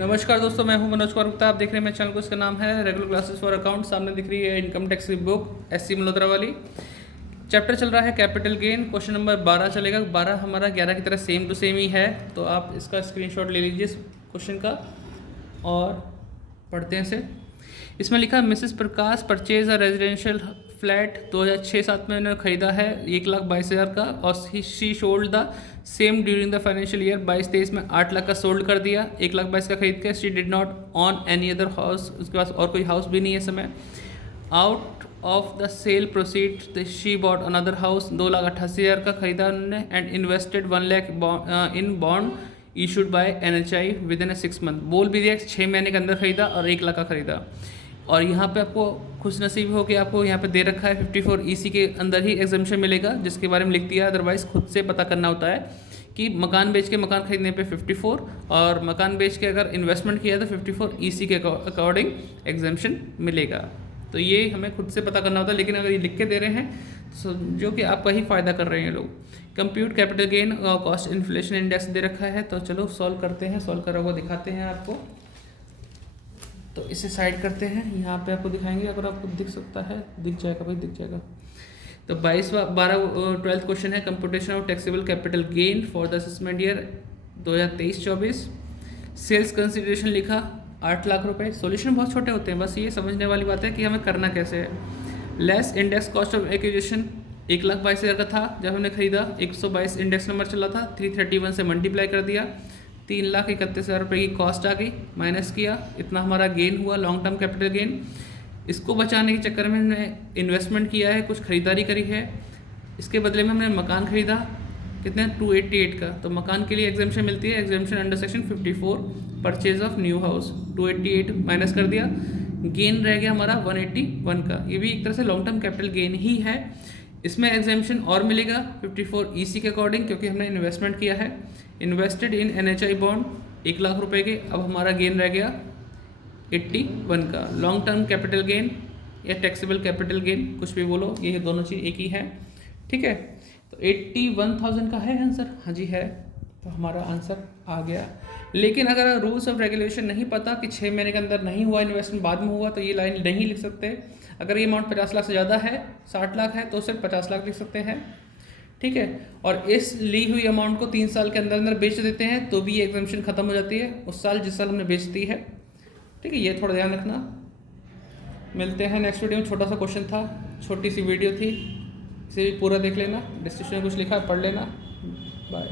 नमस्कार दोस्तों, मैं हूं मनोज कुमार गुप्ता। आप देख रहे हैं मेरे चैनल को। इसका नाम है रेगुलर क्लासेस फॉर अकाउंट। सामने दिख रही है इनकम टैक्स की बुक एससी मल्होत्रा वाली। चैप्टर चल रहा है कैपिटल गेन। क्वेश्चन नंबर 12 चलेगा। 12 हमारा 11 की तरह सेम टू सेम ही है, तो आप इसका स्क्रीनशॉट ले लीजिए इस क्वेश्चन का और पढ़ते हैं इसे। इसमें लिखा है Mrs Prakash purchase a residential flat 2006-07 में उन्होंने खरीदा है 1,22,000 का, और she sold the same during the financial year 22-23 में 8 लाख का सोल्ड कर दिया 1,22,000 का खरीद के। She did not on any other house, उसके पास और कोई हाउस भी नहीं है समय। Out of the cell proceed she bought another house 2,88,000 का खरीदा उन्होंने and invested 1 lakh in bond issued by NHI with in 6 month. बोल भी दिया 6 महीने के अंदर खरीदा और 1 लाख का खरीदा। और यहाँ पे आपको खुश नसीब हो कि आपको यहाँ पे दे रखा है 54 EC के अंदर ही एग्जाम्पशन मिलेगा, जिसके बारे में लिख दिया है। अदरवाइज खुद से पता करना होता है कि मकान बेच के मकान खरीदने पे 54 और मकान बेच के अगर इन्वेस्टमेंट किया तो 54 EC के अकॉर्डिंग एग्जाम्पशन मिलेगा। तो ये हमें खुद से पता करना होता है, लेकिन अगर ये लिख के दे रहे हैं तो जो कि आपका ही फ़ायदा कर रहे हैं लोग। Compute capital gain cost inflation index दे रखा है, तो चलो सॉल्व करते हैं। सॉल्व करा हुआ दिखाते हैं आपको। तो इसे साइड करते हैं, यहाँ पे आपको दिखाएंगे। अगर आपको दिख सकता है, दिख जाएगा भाई, दिख जाएगा। तो 12th क्वेश्चन है computation of taxable capital gain for the assessment year 2023-24। Sales consideration लिखा 8 लाख रुपए। सॉल्यूशन बहुत छोटे होते हैं, बस ये समझने वाली बात है कि हमें करना कैसे है। Less index cost of acquisition 1,22,000 का था जब हमने खरीदा। 122 इंडेक्स नंबर चला था, 331 से मल्टीप्लाई कर दिया, 3,31,000 रुपये की कॉस्ट आ गई, माइनस किया, इतना हमारा गेन हुआ लॉन्ग टर्म कैपिटल गेन। इसको बचाने के चक्कर में हमने इन्वेस्टमेंट किया है, कुछ खरीदारी करी है। इसके बदले में हमने मकान खरीदा कितने 288 का, तो मकान के लिए एग्जाम्पशन मिलती है। Exemption under section 54 purchase of new house 288 minus कर दिया, गेन रह गया हमारा 181 का। ये भी एक तरह से लॉन्ग टर्म कैपिटल गेन ही है। इसमें एग्जाम्पशन और मिलेगा 54 EC के अकॉर्डिंग, क्योंकि हमने इन्वेस्टमेंट किया है। Invested in NHI bond 1 lakh रुपए के, अब हमारा गेन रह गया 81 का। लॉन्ग टर्म कैपिटल गेन या टैक्सेबल कैपिटल गेन, कुछ भी बोलो, ये दोनों चीज़ एक ही है। ठीक है, तो 81,000 का है आंसर। हाँ जी है, तो हमारा आंसर आ गया। लेकिन अगर रूल्स ऑफ रेगुलेशन नहीं पता कि 6 महीने के अंदर नहीं हुआ, इन्वेस्टमेंट बाद में हुआ, तो ये लाइन नहीं लिख सकते। अगर ये अमाउंट 50 लाख से ज़्यादा है, 60 लाख है, तो सिर्फ 50 लाख लिख सकते हैं। ठीक है, और इस ली हुई अमाउंट को 3 साल के अंदर अंदर बेच देते हैं तो भी ये एग्जाम्पशन खत्म हो जाती है उस साल जिस साल हमने बेच दी है। ठीक है, ये थोड़ा ध्यान रखना। मिलते हैं नेक्स्ट वीडियो में। छोटा सा क्वेश्चन था, छोटी सी वीडियो थी, इसे भी पूरा देख लेना। डिस्क्रिप्शन में कुछ लिखा है, पढ़ लेना। बाय।